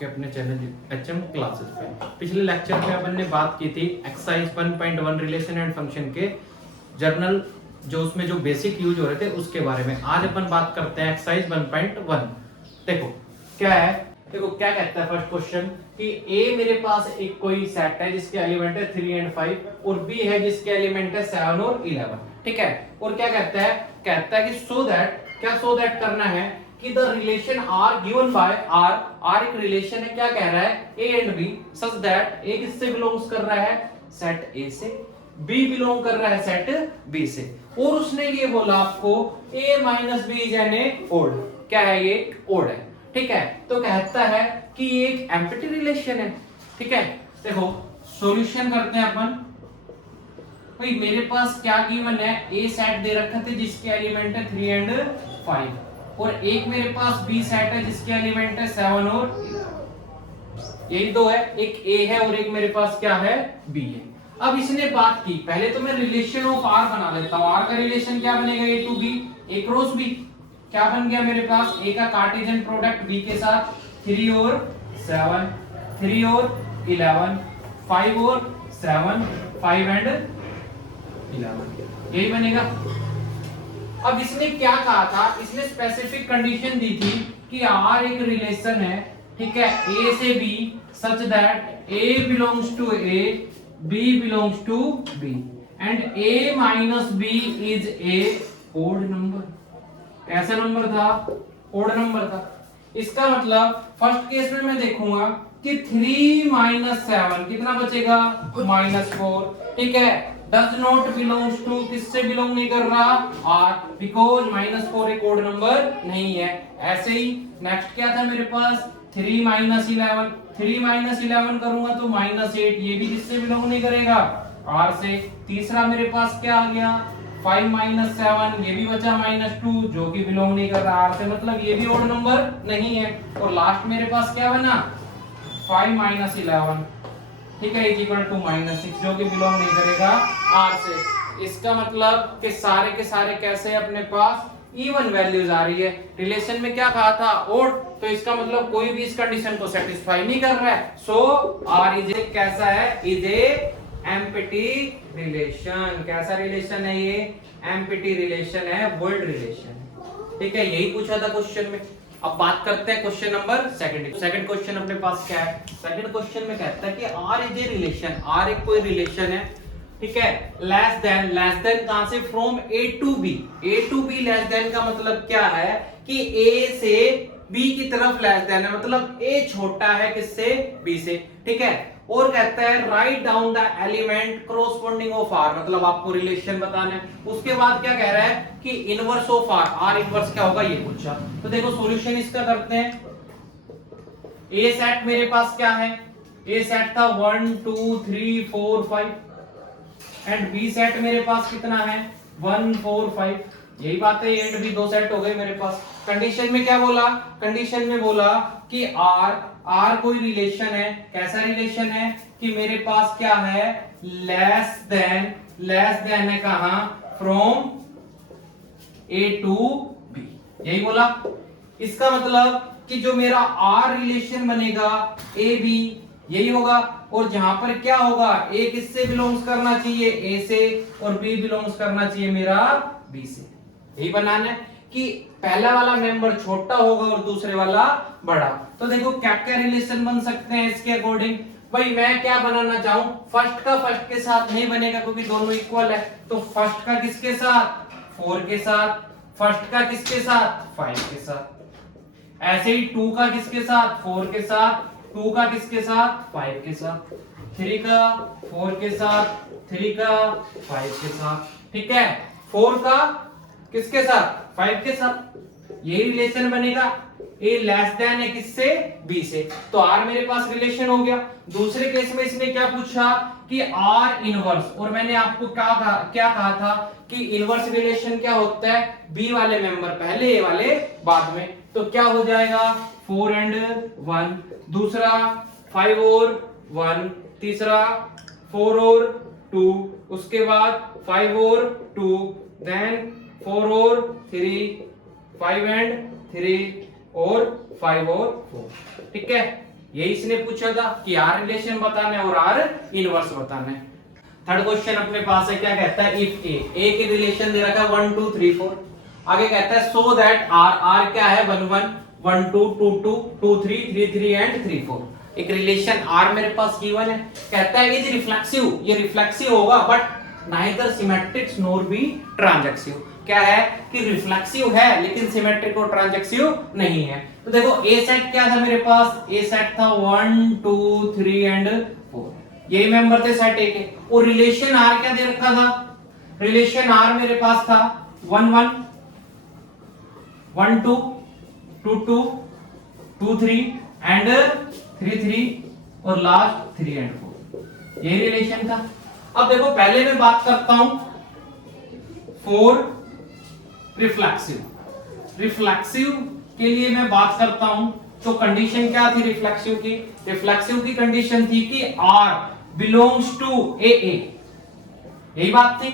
आपके अपने channel HM classes पे। पिछले लेक्चर में अपन ने बात की थी एक्सरसाइज 1.1 रिलेशन एंड फंक्शन के जर्नल जो उसमें जो बेसिक यूज हो रहे थे उसके बारे में। आज अपन बात करते हैं एक्सरसाइज 1.1। देखो क्या है, देखो क्या कहता है फर्स्ट क्वेश्चन कि ए मेरे पास एक कोई सेट है जिसके एलिमेंट है 3 एंड 5 और बी है जिसके एलिमेंट है 7 और 11। ठीक है, और क्या कहता है कि सो दैट करना है कि the relation R given by R एक रिलेशन है, क्या कह रहा है A and B such that A किससे बिलोंग्स कर रहा है सेट ए से, बी बिलोंग कर रहा है सेट बी से, और उसने ये बोला आपको a minus B is an odd, क्या है ये ओड है। ठीक है, तो कहता है कि ये एक एम्प्टी रिलेशन है। ठीक है, देखो सॉल्यूशन करते हैं अपन। भाई मेरे पास क्या गिवन है, ए सेट दे रखा थे जिसके एलिमेंट है 3 एंड 5 और एक मेरे पास बी सेट है जिसके एलिमेंट है 7 और यही दो है, एक ए है और एक मेरे पास क्या है बी है। अब इसने बात की, पहले तो मैं रिलेशन ऑफ आर बना लेता हूं। आर का रिलेशन क्या बनेगा, A to B, A cross B. क्या बन गया मेरे पास, ए का कार्टेशियन प्रोडक्ट बी के साथ 3 और 7, 3 और 11, 5 और 7, 5 एंड 11, यही बनेगा। अब इसने क्या कहा था, इसने स्पेसिफिक कंडीशन दी थी कि आर एक रिलेशन है, ठीक है, ए से B such that A belongs to A, B belongs to B and A minus B is a odd number। कैसा नंबर था, odd नंबर था। इसका मतलब फर्स्ट केस में मैं देखूंगा कि 3 माइनस 7 कितना बचेगा -4। ठीक है, डज नॉट बिलोंग्स टू, किससे बिलोंग नहीं कर रहा R, बिकॉज -4 एक odd नंबर नहीं है। ऐसे ही नेक्स्ट क्या था मेरे पास 3 माइनस 11, 3 माइनस 11 करूंगा तो -8, ये भी किससे बिलोंग नहीं करेगा R से। तीसरा मेरे पास क्या आ गया 5 माइनस 7, ये भी बचा -2 जो कि बिलोंग नहीं कर रहा R से, मतलब ये भी ओड नंबर नहीं है। और लास्ट मेरे पास क्या बना 5 माइनस 11, ठीक है, इज इक्वल टू -6 जो कि बिलोंग नहीं करेगा R से। इसका मतलब कि सारे के सारे कैसे अपने पास इवन वैल्यूज आ रही है। रिलेशन में क्या कहा था ओड, तो इसका मतलब कोई भी इस कंडीशन को सेटिस्फाई नहीं कर रहा है। सो आर इज ए कैसा है, इज ए एम्प्टी रिलेशन। कैसा रिलेशन है ये, एम्प्टी रिलेशन है, वॉइड रिलेशन। ठीक है, यही पूछा था क्वेश्चन में। अब बात करते हैं क्वेश्चन नंबर सेकंड क्वेश्चन अपने पास क्या है। सेकंड क्वेश्चन में कहता है कि R is a relation, R एक कोई रिलेशन है, ठीक है, लेस देन कहां से, from A to B. A to B less than का मतलब क्या है कि ए से बी की तरफ लेस देन है, मतलब ए छोटा है किससे, बी से। ठीक है, और कहता है write down the element corresponding of R, मतलब आपको रिलेशन बताना है। उसके बाद क्या कह रहा है कि inverse of R, R inverse क्या होगा ये पूछा। तो देखो सॉल्यूशन इसका करते हैं। ए सेट मेरे पास क्या है, ए सेट था 1 2 3 4 5 एंड बी सेट मेरे पास कितना है 1 4 5, यही बात है, एंड बी दो सेट हो गए मेरे पास। कंडीशन में क्या बोला, कंडीशन में बोला कि आर कोई रिलेशन है, कैसा रिलेशन है कि मेरे पास क्या है लेस देन है कहां, फ्रॉम ए टू बी, यही बोला। इसका मतलब कि जो मेरा आर रिलेशन बनेगा ए बी यही होगा, और जहां पर क्या होगा ए किससे बिलोंग्स करना चाहिए ए से और बी बिलोंग्स करना चाहिए मेरा बी से। यही बनाना है कि पहला वाला मेंबर छोटा होगा और दूसरे वाला बड़ा। तो देखो क्या क्या रिलेशन बन सकते हैं इसके अकॉर्डिंग। भाई मैं क्या बनाना चाहूं, फर्स्ट का फर्स्ट के साथ नहीं बनेगा क्योंकि दोनों इक्वल है, तो फर्स्ट का किसके साथ 4 के साथ, फर्स्ट का किसके साथ 5 के साथ, ऐसे ही 2 का किसके साथ 4 के साथ, 2 का किसके साथ 5 के साथ, 3 का 4 के साथ, 3 का 5 के साथ, ठीक है, 4 का किसके साथ 5 के साथ, यही रिलेशन बनेगा। ए लेस देन है किससे बी से, तो आर मेरे पास रिलेशन हो गया। दूसरे केस में इसने क्या पूछा कि आर इनवर्स, और मैंने आपको क्या कहा था कि इनवर्स रिलेशन क्या होता है, बी वाले मेंबर पहले ए वाले बाद में। तो क्या हो जाएगा 4 एंड 1, दूसरा 5 और 1, तीसरा 4 और 2, उसके बाद 5 और 2, देन 4 और 3, 5 एंड 3 और 5 और 4। ठीक है, यही इसने पूछा था कि आर रिलेशन बताना है और आर इनवर्स बताना है। थर्ड क्वेश्चन अपने पास है, क्या कहता है, इफ ए की रिलेशन दे रखा है 1 2 3 4, आगे कहता है सो दैट आर क्या है 1 1 1 2 2 2 2 3 3 3 एंड 3 4। एक रिलेशन आर मेरे पास गिवन है, कहता है इज रिफ्लेक्सिव, ये रिफ्लेक्सिव होगा but neither symmetric nor be transitive. क्या है कि रिफ्लेक्सिव है लेकिन सिमेट्रिक और ट्रांजैक्सिव नहीं है। तो देखो ए सेट क्या था मेरे पास, ए सेट था 1 2 3 एंड 4, यही मेंबर थे सेट ए के। और रिलेशन आर क्या दे रखा था, रिलेशन आर मेरे पास था 1 1 1 2 2 2 2 3 एंड 3 3 और लास्ट 3 एंड 4, यही रिलेशन था। अब देखो पहले मैं बात करता हूं 4 रिफ्लेक्सिव। रिफ्लेक्सिव के लिए मैं बात करता हूं, तो कंडीशन क्या थी रिफ्लेक्सिव की, रिफ्लेक्सिव की कंडीशन थी कि R बिलोंग्स टू ए, यही बात थी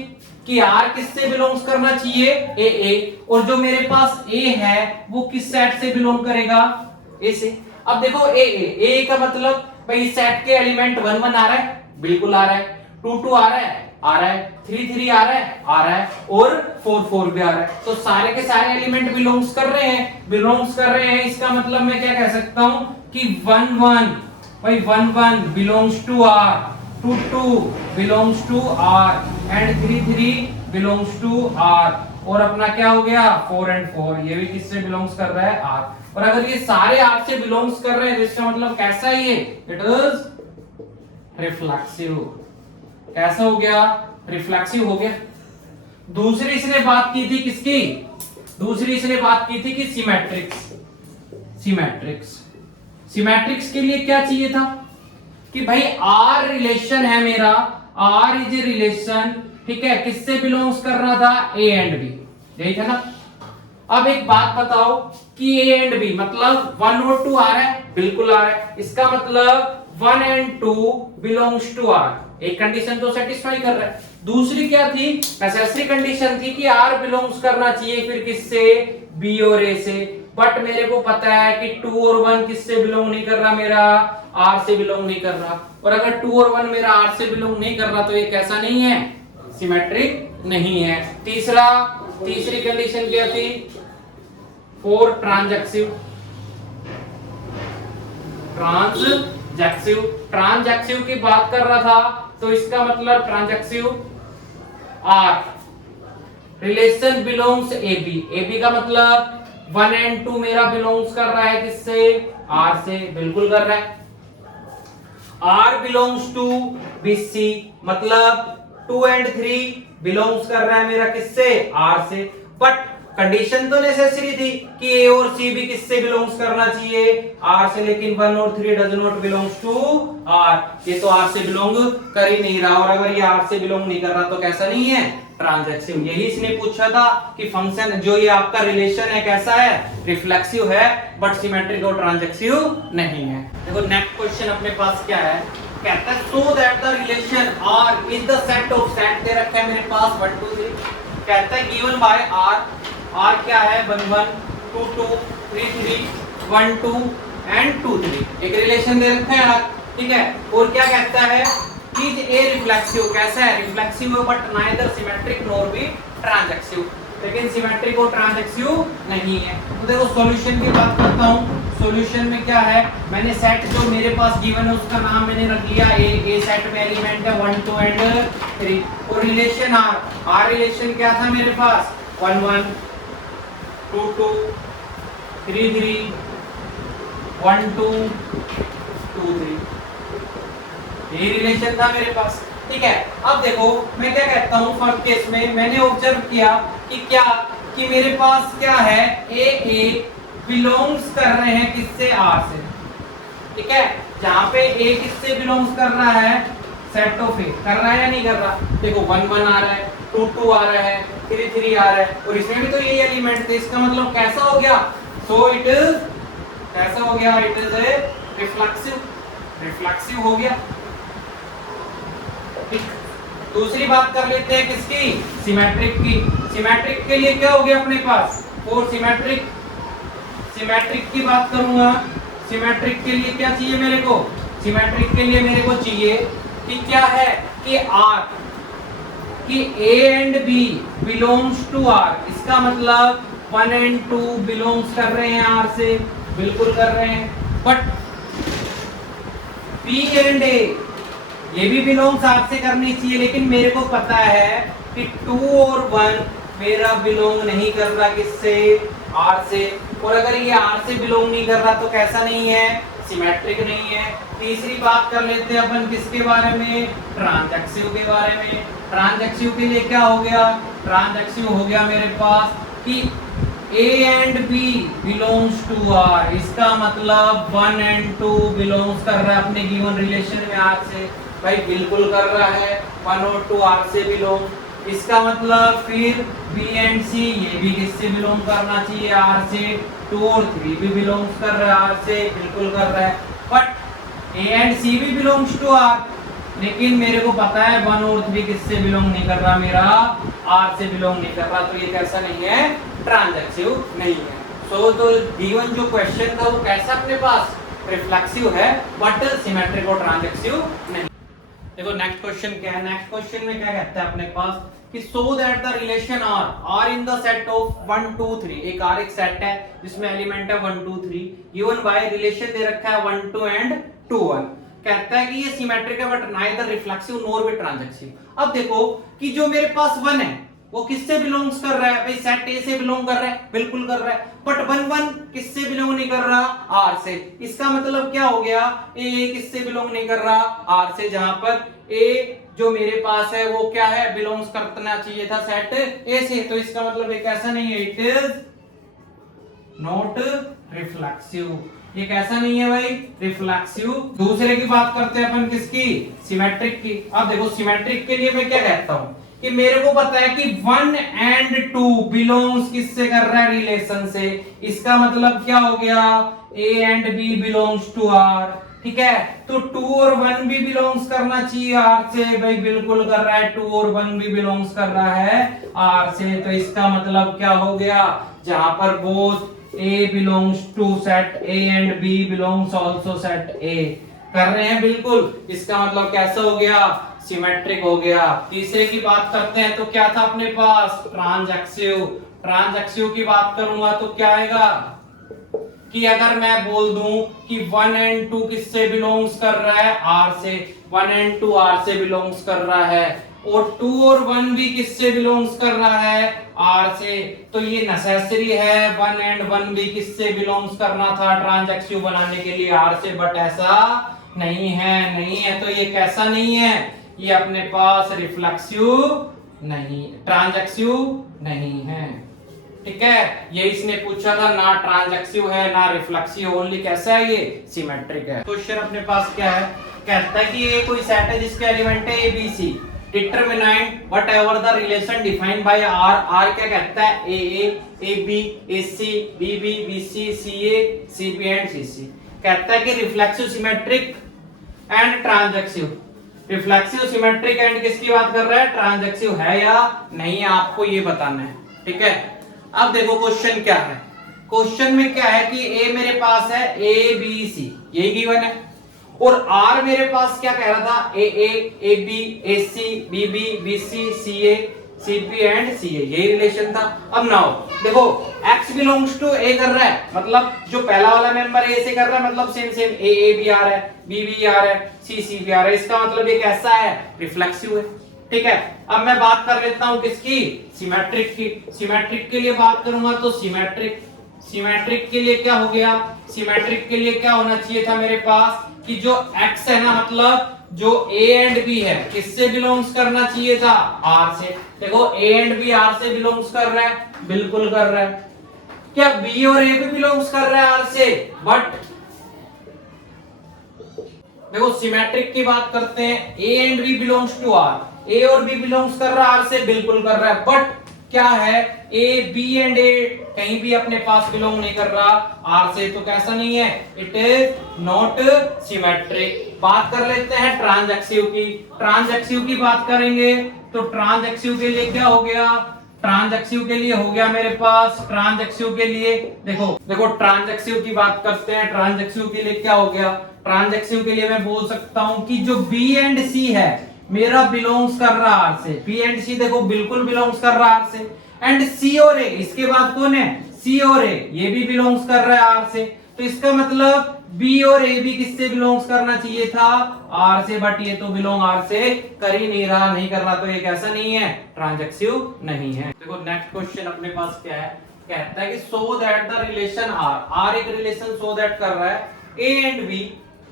कि R किससे बिलोंग्स करना चाहिए, ए। और जो मेरे पास A है वो किस सेट से बिलोंग करेगा, A से। अब देखो ए का मतलब भाई सेट के एलिमेंट 1 1 आ रहा है, बिल्कुल आ रहा है, 2 2 आ रहा है, 3 3 आ रहा है और 4 4 भी आ रहा है। तो सारे के सारे एलिमेंट बिलोंग्स कर रहे हैं, इसका मतलब मैं क्या कह सकता हूं कि 1 1 भाई 1 1 belongs to R, 2 2 belongs to R and 3 3 belongs to R। और अपना क्या हो गया 4 एंड 4, ये भी किससे बिलोंग्स कर रहा है, R। और अगर ये सारे R से बिलोंग्स कर रहे हैं तो इसका मतलब कैसा है, ये इट इज रिफ्लेक्सिव। कैसा हो गया, रिफ्लेक्सिव हो गया। दूसरी इसने बात की थी किसकी, दूसरी इसने बात की थी कि सिमेट्रिक्स के लिए क्या चाहिए था कि भाई आर रिलेशन है मेरा, आर इज ए रिलेशन, ठीक है, किससे बिलोंग्स कर रहा था, ए एंड बी, यही था ना। अब एक बात बताओ कि ए एंड बी मतलब 1 और 2 आ रहा है, बिल्कुल आ रहा है, इसका मतलब 1 एंड 2 बिलोंग्स टू आर, एक कंडीशन तो सेटिस्फाई कर रहा है। दूसरी क्या थी, नेसेसरी कंडीशन थी कि आर बिलोंग्स करना चाहिए फिर किससे, बी और ए से। बट मेरे को पता है कि 2 और 1 किससे बिलोंग नहीं कर रहा, मेरा आर से बिलोंग नहीं कर रहा। और अगर 2 और 1 मेरा आर से बिलोंग नहीं कर रहा तो ये कैसा नहीं है, सिमेट्रिक नहीं है। तीसरी कंडीशन क्या थी, 4 ट्रांजैक्सिव की बात कर रहा था, तो इसका मतलब ट्रांजैक्सिव आर रिलेशन बिलोंग्स एबी का मतलब 1 एंड 2 मेरा बिलोंग्स कर रहा है किससे, आर से, बिल्कुल कर रहा है। आर बिलोंग्स टू बीसी मतलब 2 एंड 3 बिलोंग्स कर रहा है मेरा किससे, आर से। बट कंडीशन तो नेसेसरी थी कि ए और सी भी किससे बिलोंग्स करना चाहिए, आर से, लेकिन 1 और 3 does not belongs to R, ये तो आर से बिलोंग कर ही नहीं रहा। और अगर ये आर से बिलोंग नहीं कर रहा तो कैसा नहीं है, ट्रांजैक्सिव। यही इसने पूछा था कि फंक्शन जो ये आपका रिलेशन है कैसा है, रिफ्लेक्सिव है बट सिमेट्रिक और ट्रांजैक्सिव नहीं है। देखो नेक्स्ट क्वेश्चन अपने पास क्या है, कहता है so that the relation R is the set of, set दे रखा है मेरे पास 1 2 3, कहता है गिवन बाय R क्या है 1 1 2 2 3 3 1 2 एंड 2 3, एक रिलेशन दे रखा है, ठीक है। और क्या कहता है कि ए रिफ्लेक्सिव, कैसा है, reflexive but neither symmetric nor भी ट्रांजैक्सिव, लेकिन सिमेट्रिक और ट्रांजैक्सिव नहीं है। तो देखो सॉल्यूशन की बात करता हूं, सॉल्यूशन में क्या है, मैंने सेट जो मेरे पास गिवन है उसका नाम मैंने रख लिया ए सेट में एलिमेंट है 1 2 एंड 3। और रिलेशन आर रिलेशन क्या था मेरे पास 1 1 2 2 3 3 1 2 2 3, यही रिलेशन था मेरे पास, ठीक है। अब देखो मैं क्या कहता हूं, फर्स्ट केस में मैंने ऑब्जर्व किया कि क्या कि मेरे पास क्या है, ए बिलोंग्स कर रहे हैं किससे, आर से, ठीक है। जहां पे ए किससे बिलोंग्स कर रहा है, सेट ऑफ ए कर रहा है या नहीं कर रहा, देखो 1 1 आ रहा है, 2 2 आ रहा है, 3 3 आ रहा है, और इसमें भी तो यही एलिमेंट थे। इसका मतलब कैसा हो गया, सो इट इज कैसा हो गया, इट इज ए रिफ्लेक्सिव हो गया। दूसरी बात कर लेते हैं किसकी, सिमेट्रिक की। सिमेट्रिक के लिए क्या हो गया अपने पास, और सिमेट्रिक की बात करूंगा, सिमेट्रिक के लिए क्या चाहिए मेरे को, सिमेट्रिक के लिए मेरे को चाहिए कि क्या है कि R कि A and B belongs to R, इसका मतलब 1 एंड 2 बिलोंग्स कर रहे हैं R से, बिल्कुल कर रहे हैं, बट B एंड A ये भी बिलोंग्स R से करनी चाहिए, लेकिन मेरे को पता है कि 2 और 1 मेरा बिलोंग नहीं कर रहा किससे, R से, और अगर ये R से बिलोंग नहीं कर रहा तो कैसा नहीं है, सिमेट्रिक नहीं है। तीसरी बात कर लेते हैं अपन किसके बारे में, ट्रांजैक्सिव के बारे में। ट्रांजैक्सिव के लिए क्या हो गया, ट्रांजैक्सिव हो गया मेरे पास कि A and B belongs to R, इसका मतलब 1 एंड 2 बिलोंग्स कर रहा है अपने गिवन रिलेशन में R से, भाई बिल्कुल कर रहा है, 1 और 2 R से बिलोंग, इसका मतलब फिर B एंड C ये भी किससे बिलोंग करना चाहिए, R से, 2 और 3 भी बिलोंग्स कर रहा है R से, बिल्कुल कर रहा है, बट A एंड C भी बिलोंग्स टू R, लेकिन मेरे को पता है 1 और 3 किससे बिलोंग नहीं कर रहा, मेरा R से बिलोंग नहीं कर रहा, तो ये कैसा नहीं है, ट्रांजैक्टिव नहीं है। सो तो गिवन जो क्वेश्चन था वो कैसा अपने पास रिफ्लेक्सिव है, बट सिमेट्रिक और ट्रांजैक्टिव नहीं। देखो नेक्स्ट क्वेश्चन क्या है, नेक्स्ट क्वेश्चन में क्या कहता है अपने पास कि so that the relation R in the set of 1 2 3, एक R एक सेट है जिसमें एलिमेंट है 1 2 3, गिवन बाय रिलेशन दे रखा है 1 2 एंड 2 1, कहता है कि ये सिमेट्रिक है बट नाइदर रिफ्लेक्सिव नॉर भी ट्रांजैक्टिव। अब देखो कि जो मेरे पास 1 है वो किससे बिलोंग्स कर रहा है, भाई सेट ए से बिलोंग कर रहा है, बिल्कुल कर रहा है, बट 1 1 किससे बिलोंग नहीं कर रहा, R से, इसका मतलब क्या हो गया, ए किससे बिलोंग नहीं कर रहा, R से, जहां पर A जो मेरे पास है वो क्या है, बिलोंग्स करना चाहिए था सेट ए से, तो इसका मतलब एक ऐसा नहीं है, इट इज नॉट रिफ्लेक्सिव, ये कैसा नहीं है भाई, रिफ्लेक्सिव। दूसरे की बात करते हैं अपन किसकी, सिमेट्रिक की। अब देखो सिमेट्रिक के लिए मैं क्या कहता हूं कि मेरे को पता है कि 1 एंड 2 बिलोंग्स किससे कर रहा है, रिलेशन से, इसका मतलब क्या हो गया, A and B belongs to R, ठीक है, तो 2 और 1 भी बिलोंग्स करना चाहिए R से, भाई बिल्कुल कर रहा है, 2 और 1 भी बिलोंग्स कर रहा है R से, तो इसका मतलब क्या हो गया, जहां पर both A belongs to set A and B belongs also set A कर रहे हैं, बिल्कुल, इसका मतलब कैसा हो गया, सिमेट्रिक हो गया। तीसरे की बात करते हैं तो क्या था अपने पास, ट्रांजैक्टिव। ट्रांजैक्टिव की बात करूंगा तो क्या आएगा कि अगर मैं बोल दूं कि 1 एंड 2 किससे बिलोंग्स कर रहा है, R से, 1 एंड 2 R से बिलोंग्स कर रहा है, और 2 और 1 भी किससे बिलोंग्स कर रहा है, R से, तो ये नेसेसरी है 1 एंड 1 भी किससे बिलोंग्स करना था ट्रांजैक्टिव बनाने के लिए, R से, बट ऐसा नहीं है, नहीं है, तो ये कैसा नहीं है, ये अपने पास रिफ्लेक्सिव नहीं, ट्रांजैक्टिव नहीं है, ठीक है, ये इसने पूछा था, ना ट्रांजैक्टिव है ना रिफ्लेक्सिव, ओनली कैसा है, ये सिमेट्रिक है। क्वेश्चन अपने पास क्या है, कहता है कि ये कोई सेट है जिसके एलिमेंट है ABC, determinant whatever the relation defined by R क्या कहता है, AA AB AC BB BC CA CB and CC, कहता है कि reflexive symmetric and transitive, reflexive symmetric and किसकी बात कर रहा है, ट्रांजैक्टिव है या नहीं है, आपको ये बताना है, ठीक है। अब देखो क्वेश्चन क्या है, क्वेश्चन में क्या है कि A मेरे पास है ABC, यही गिवन है, और R मेरे पास क्या कह रहा था, AA AB AC BB BC CA CP and CA, यही रिलेशन था। अब नाउ देखो X बिलोंग्स टू A कर रहा है, मतलब जो पहला वाला मेंबर A से कर रहा है, मतलब सेम सेम AA भी आ रहा है, B भी आ रहा है, C भी आ रहा है, इसका मतलब ये कैसा है, रिफ्लेक्सिव है, ठीक है। अब मैं बात कर लेता हूं किसकी, सिमेट्रिक की। सिमेट्रिक के लिए बात करूंगा तो सिमेट्रिक, सिमेट्रिक के लिए क्या हो गया, सिमेट्रिक के लिए क्या होना चाहिए था मेरे पास कि जो X है ना, मतलब जो A एंड B है किससे बिलोंग्स करना चाहिए था, R से, देखो A एंड B R से बिलोंग्स कर रहा है, बिल्कुल कर रहा है, क्या B और A भी बिलोंग्स कर रहा है R से, बट देखो सिमेट्रिक की बात करते हैं, A and B belongs to R, A और B बिलोंग्स कर रहा है R से, बिल्कुल कर रहा है, बट क्या है, A B एंड A कहीं भी अपने पास बिलोंग नहीं कर रहा R से, तो कैसा नहीं है, इट इज नॉट सिमेट्रिक। बात कर लेते हैं ट्रांजैक्टिव की। ट्रांजैक्टिव की बात करेंगे तो ट्रांजैक्टिव के लिए क्या हो गया, ट्रांजैक्सिव के लिए हो गया मेरे पास। ट्रांजैक्सिव के लिए देखो ट्रांजैक्सिव की बात करते हैं। ट्रांजैक्सिव के लिए क्या हो गया, ट्रांजैक्सिव के लिए मैं बोल सकता हूं कि जो बी एंड सी है मेरा बिलोंग्स कर रहा आर से। बी एंड सी देखो बिल्कुल बिलोंग्स कर रहा आर से। एंड सी और ए, इसके बाद कौन है, सी और ए, ये भी बिलोंग्स कर रहा है आर से। तो इसका मतलब बी और ए भी किससे बिलोंग्स करना चाहिए था, आर से, बट ये तो बिलोंग आर से कर ही नहीं रहा, नहीं कर रहा, तो ये कैसा नहीं है, ट्रांजैक्सिव नहीं है। देखो नेक्स्ट क्वेश्चन अपने पास क्या है, कहता है कि so that the relation R एक रिलेशन सो दैट कर रहा है ए एंड बी,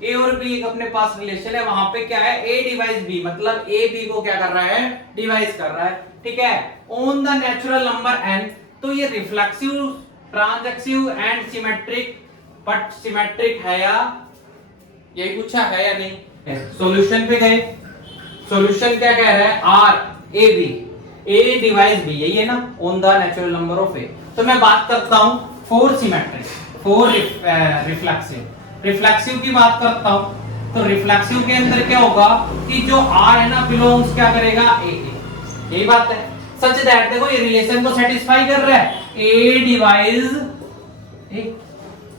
ए और बी एक अपने पास रिलेशन है, वहां पे क्या है, ए डिवाइस बी, मतलब ए बी को क्या कर रहा है, डिवाइस कर रहा है, ठीक है, on the natural number N. तो ये reflexive, transitive and symmetric, but symmetric है या, यही पूछा है या नहीं। सॉल्यूशन पे गए, सॉल्यूशन क्या कह रहा है, R A B, A divides B, यही है ना, on the natural number of A. तो मैं बात करता हूं for symmetric, for reflexive, reflexive की बात करता हूं। तो रिफ्लेक्सिव के अंदर क्या होगा कि जो आर है ना बिलोंग्स क्या करेगा, ए, यही बात है। सच दैट देखो ये रिलेशन को सेटिस्फाई कर रहा है, ए डिवाइस ए,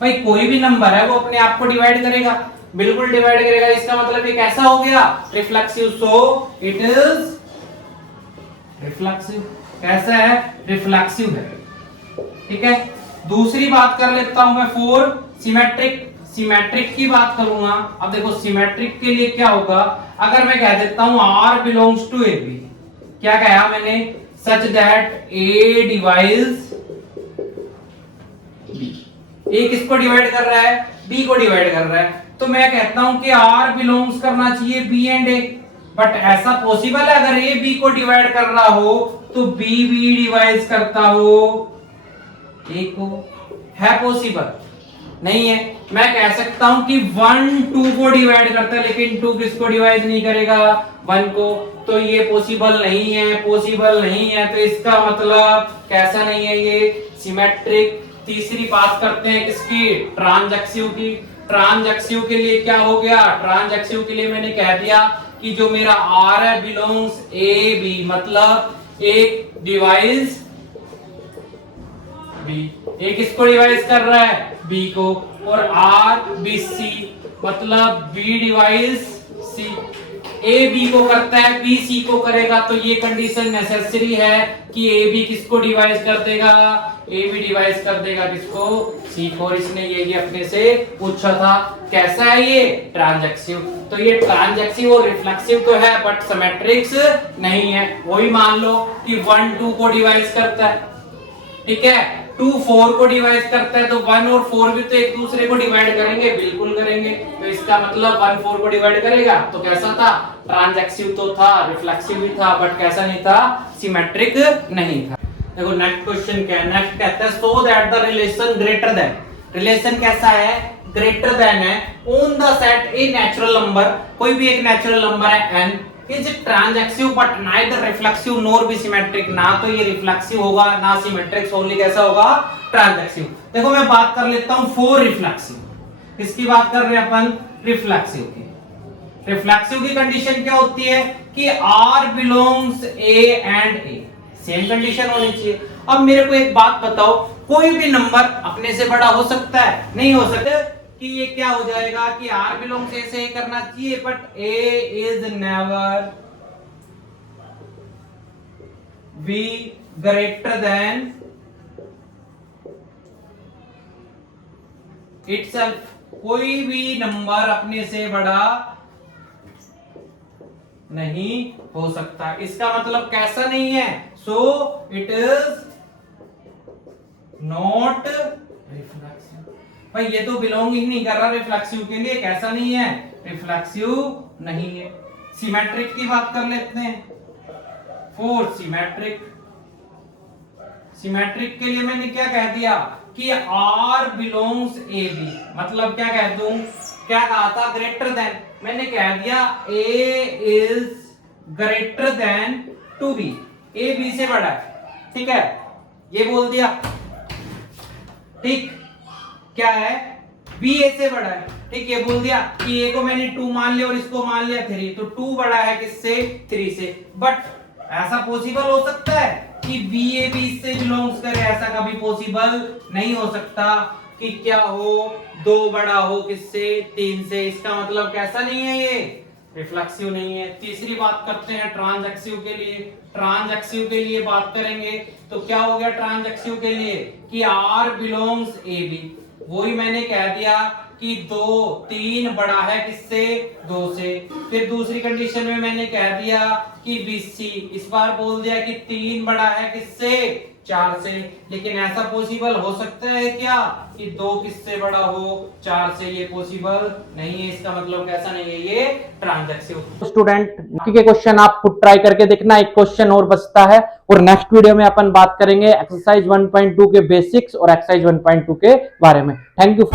भाई कोई भी नंबर है वो अपने आप को डिवाइड करेगा, बिल्कुल डिवाइड करेगा, इसका मतलब ये कैसा हो गया, reflexive. So it is reflexive, कैसा है, रिफ्लेक्सिव है, ठीक है। दूसरी बात कर लेता हूं मैं फोर सिमेट्रिक, सिमेट्रिक की बात करूंगा। अब देखो सिमेट्रिक के लिए क्या होगा, अगर मैं कह देता हूं R belongs to A B, क्या कहा मैंने, such that A divides B, A किसको डिवाइड कर रहा है, बी को डिवाइड कर रहा है, तो मैं कहता हूं कि आर बिलोंग्स करना चाहिए बी एंड ए, बट ऐसा पॉसिबल है, अगर ए बी को डिवाइड कर रहा हो तो बी बी डिवाइड करता हो ए को, है पॉसिबल, नहीं है। मैं कह सकता हूं कि 1 2 को डिवाइड करता है, लेकिन 2 किसको डिवाइड नहीं करेगा, 1 को, तो ये पॉसिबल नहीं है, पॉसिबल नहीं है, तो इसका मतलब कैसा नहीं है, ये सिमेट्रिक। तीसरी बात करते हैं किसकी, ट्रांजैक्सिव की। ट्रांजैक्सिव के लिए क्या हो गया, ट्रांजैक्सिव के लिए मैंने कह दिया कि जो मेरा आर है बिलोंग्स ए बी, मतलब एक डिवाइस बी, ए किसको डिवाइस कर रहा है, बी को, और आर बी सी, मतलब B divides C, A B को करता है, बी सी को करेगा, तो ये कंडीशन नेसेसरी है कि ए बी किसको डिवाइस कर देगा, ए बी डिवाइस कर देगा किसको, सी को। और इसने ये अपने से पूछा था, कैसा है ये, ट्रांजैक्सिव। तो ये ट्रांजैक्सिव और रिफ्लेक्सिव तो है, बट सिमेट्रिक्स नहीं है। वही मान लो कि 1 2 को डिवाइस करता है, ठीक है, 2 4 को डिवाइड करता है, तो 1 और 4 भी तो एक दूसरे को डिवाइड करेंगे, बिल्कुल करेंगे, तो इसका मतलब 1 4 को डिवाइड करेगा, तो कैसा था, ट्रांजैक्सिव तो था, रिफ्लेक्सिव भी था, बट कैसा नहीं था, सिमेट्रिक नहीं था। देखो नेक्स्ट क्वेश्चन क्या है, नेक्स्ट कहता है so that the relation greater than, relation कैसा है, ग्रेटर देन है, on the set A natural number, कोई भी एक नेचुरल नंबर है n, is transitive but neither reflexive nor be symmetric, ना तो ये रिफ्लेक्सिव होगा ना सिमेट्रिक, ओनली कैसा होगा, ट्रांजैक्सिव। देखो मैं बात कर लेता हूं फोर रिफ्लेक्सिव, किसकी बात कर रहे हैं अपन, रिफ्लेक्सिव की। रिफ्लेक्सिव की कंडीशन क्या होती है कि R belongs A and A, same condition होनी चाहिए। अब मेरे को एक बात बताओ, कोई भी नंबर अपने से बड़ा हो सकता है, नहीं हो सकता, कि ये क्या हो जाएगा कि R बिलोंग्स A से करना चाहिए, but A is never be greater than itself, कोई भी नंबर अपने से बड़ा नहीं हो सकता। इसका मतलब कैसा नहीं है, so it is not reflexive. भाई ये तो बिलोंग ही नहीं कर रहा रिफ्लेक्सिव के लिए, कैसा नहीं है, रिफ्लेक्सिव नहीं है। सिमेट्रिक की बात कर लेते हैं, फोर सिमेट्रिक, सिमेट्रिक के लिए मैंने क्या कह दिया कि R बिलोंग्स ए बी, मतलब क्या कह दूं, क्या कहा था, ग्रेटर देन, मैंने कह दिया A is greater than two B, A B से बड़ा है, ठीक है, ये बोल दिया, ठीक, क्या है, B A से बड़ा है, ठीक, ये बोल दिया कि A को मैंने 2 मान लिया और इसको मान लिया 3, तो 2 बड़ा है किससे, 3 से, बट ऐसा पॉसिबल हो सकता है, कि बी ए बी इससे बिलोंग्स करे, ऐसा कभी पॉसिबल नहीं हो सकता कि क्या हो 2 बड़ा हो किससे 3 से, इसका मतलब कैसा नहीं है, ये रिफ्लेक्सिव नहीं है। तीसरी बात करते हैं ट्रांजैक्सिव के लिए। ट्रांजैक्सिव के लिए बात करेंगे तो क्या हो गया ट्रांजैक्सिव के लिए कि R बिलोंग्स ए बी, वही मैंने कह दिया कि 3 बड़ा है किससे 2 से। फिर दूसरी कंडीशन में मैंने कह दिया कि BC, इस बार बोल दिया कि 3 बड़ा है किससे 4 से। लेकिन ऐसा पॉसिबल हो सकता है क्या कि 2 किससे बड़ा हो 4 से, ये पॉसिबल नहीं है, इसका मतलब कैसा नहीं है, ये ट्रांजैक्सिव। स्टूडेंट बाकी के क्वेश्चन आप खुद ट्राई करके देखना, एक क्वेश्चन और बचता है और नेक्स्ट वीडियो में अपन बात करेंगे एक्सरसाइज 1.2 के बेसिक्स और एक्सरसाइज 1.2 के बारे में। Thank you.